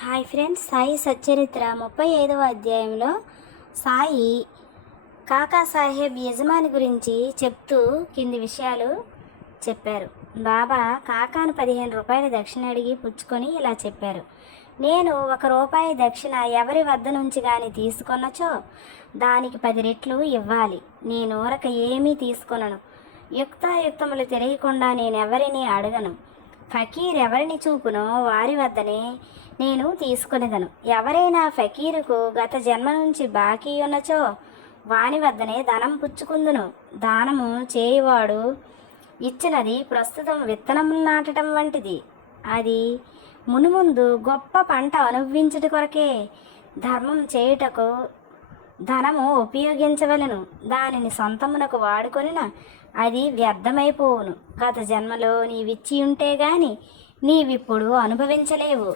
Hi friends, Sai Satcharitra 35వ అధ్యాయంలో సాయి కాకా సాహెబ్ యజమాని గురించి చెప్తూ కింది విషయాలు చెప్పారు. బాబా కాకాను 15 రూపాయల దక్షిణ అడిగి పుచ్చుకొని ఇలా చెప్పారు. నేను 1 రూపాయి దక్షిణ ఎవరి వద్ద నుంచి కానీ తీసుకొనచో దానికి 10 రెట్లు ఇవ్వాలి. నేను ఊరక ఏమీ తీసుకొనను. యుక్తాయుక్తములు తెలియకుండా నేనెవరిని అడగను. ఫకీర్ ఎవరిని చూపునో వారి వద్దనే నేను తీసుకొనిదను. ఎవరైనా ఫకీరుకు గత జన్మ నుంచి బాకీ ఉన్నచో వాని వద్దనే ధనం పుచ్చుకుందును. దానము చేయువాడు ఇచ్చినది ప్రస్తుతం విత్తనములు నాటడం వంటిది. అది మునుముందు గొప్ప పంట అనుభవించుట కొరకే. ధర్మం చేయుటకు ధనము ఉపయోగించవలను. దానిని సొంతమునకు వాడుకొనిన అది వ్యర్థమైపోవును. గత జన్మలో నీవిచ్చి ఉంటే గాని నీవిప్పుడు అనుభవించలేవు.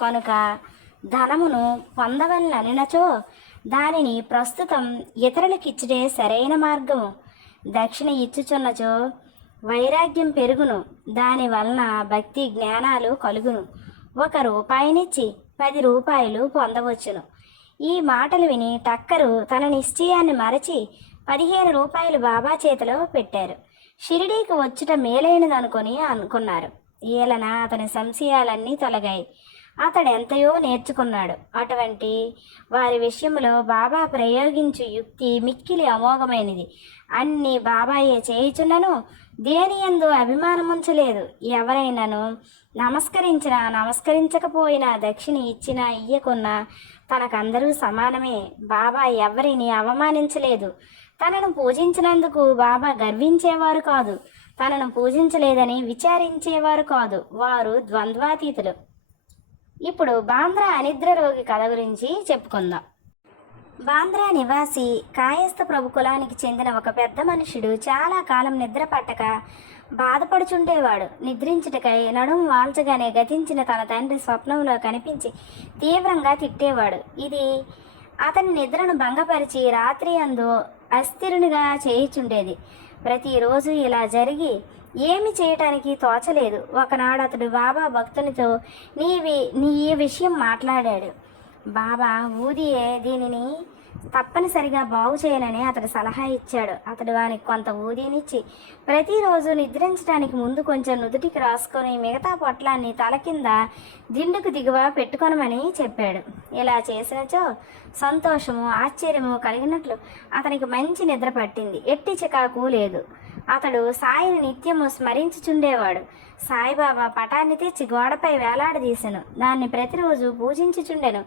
కనుక ధనమును పొందవలననినచో దానిని ప్రస్తుతం ఇతరులకిచ్చుటే సరైన మార్గము. దక్షిణ ఇచ్చుచున్నచో వైరాగ్యం పెరుగును. దాని వలన భక్తి జ్ఞానాలు కలుగును. 1 రూపాయినిచ్చి 10 రూపాయలు పొందవచ్చును. ఈ మాటలు విని టక్కరు తన నిశ్చయాన్ని మరచి 15 రూపాయలు బాబా చేతిలో పెట్టారు. షిరిడీకి వచ్చుట అనుకున్నారు. ఏలన అతని సంశయాలన్నీ తొలగాయి. అతడెంతయో నేర్చుకున్నాడు. అటువంటి వారి విషయంలో బాబా ప్రయోగించు యుక్తి మిక్కిలి అమోఘమైనది. అన్ని బాబాయే చేయుచున్నను దేనియందు అభిమానముంచలేదు. ఎవరైనాను నమస్కరించినా నమస్కరించకపోయినా దక్షిణ ఇచ్చినా ఇయ్యకున్నా తనకందరూ సమానమే. బాబా ఎవరిని అవమానించలేదు. తనను పూజించినందుకు బాబా గర్వించేవారు కాదు. తనను పూజించలేదని విచారించేవారు కాదు. వారు ద్వంద్వాతీతులు. ఇప్పుడు బాంద్రా అనిద్ర రోగి కథ గురించి చెప్పుకుందాం. బాంద్రా నివాసి కాయస్థ ప్రభు కులానికి చెందిన ఒక పెద్ద మనుషుడు చాలా కాలం నిద్ర పట్టక బాధపడుచుండేవాడు. నిద్రించుటకై నడుము వాల్చగానే గతించిన తన తండ్రి స్వప్నంలో కనిపించి తీవ్రంగా తిట్టేవాడు. ఇది అతని నిద్రను భంగపరిచి రాత్రి అందు అస్థిరునిగా చేయుచుండేది. ప్రతిరోజు ఇలా జరిగి ఏమి చేయటానికి తోచలేదు. ఒకనాడు అతడు బాబా భక్తునితో నీ ఈ విషయం మాట్లాడాడు. బాబా ఊదియే దీనిని తప్పనిసరిగా బాగు చేయనని అతడు సలహా ఇచ్చాడు. అతడు వానికి కొంత ఊదినిచ్చి ప్రతిరోజు నిద్రించడానికి ముందు కొంచెం నుదుటికి రాసుకొని మిగతా పొట్లాన్ని తల కింద దిండుకు దిగువ పెట్టుకొనమని చెప్పాడు. ఇలా చేసినచో సంతోషము ఆశ్చర్యము కలిగినట్లు అతనికి మంచి నిద్ర పట్టింది. ఎట్టి చికాకు లేదు. అతడు సాయిని నిత్యము స్మరించుచుండేవాడు. సాయిబాబా పటాన్ని తెచ్చి గోడపై వేలాడదీసెను. దాన్ని ప్రతిరోజు పూజించుచుండెను.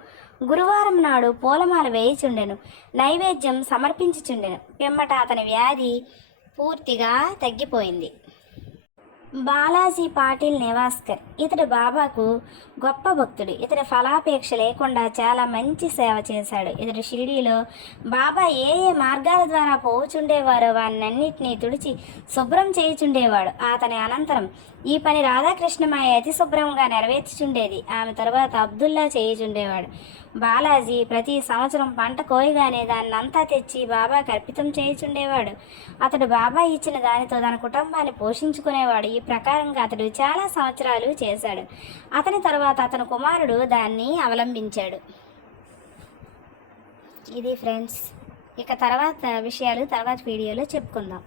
గురువారం నాడు పూలమాల వేయిచుండెను. నైవేద్యం సమర్పించుచుండెను. పిమ్మట అతని వ్యాధి పూర్తిగా తగ్గిపోయింది. బాలాజీ పాటిల్ నెవాస్కర్ ఇతడు బాబాకు గొప్ప భక్తుడు. ఇతడు ఫలాపేక్ష లేకుండా చాలా మంచి సేవ చేశాడు. ఇతడు షిరిడీలో బాబా ఏ మార్గాల ద్వారా పోవుచుండేవారో వారినన్నింటినీ తుడిచి శుభ్రం చేయుచుండేవాడు. అతని అనంతరం ఈ పని రాధాకృష్ణమాయ అతి శుభ్రంగా నెరవేర్చుచుండేది. ఆమె తరువాత అబ్దుల్లా చేయుచుండేవాడు. బాలాజీ ప్రతి సంవత్సరం పంట కోయగానే దాన్నంతా తెచ్చి బాబాకి అర్పితం చేయుచుండేవాడు. అతడు బాబా ఇచ్చిన దానితో తన కుటుంబాన్ని పోషించుకునేవాడు. ఈ ప్రకారంగా అతడు చాలా సంవత్సరాలు చేశాడు. అతని తర్వాత అతని కుమారుడు దాన్ని అవలంబించాడు. ఇది ఫ్రెండ్స్, ఇక తర్వాత విషయాలు తర్వాత వీడియోలో చెప్పుకుందాం.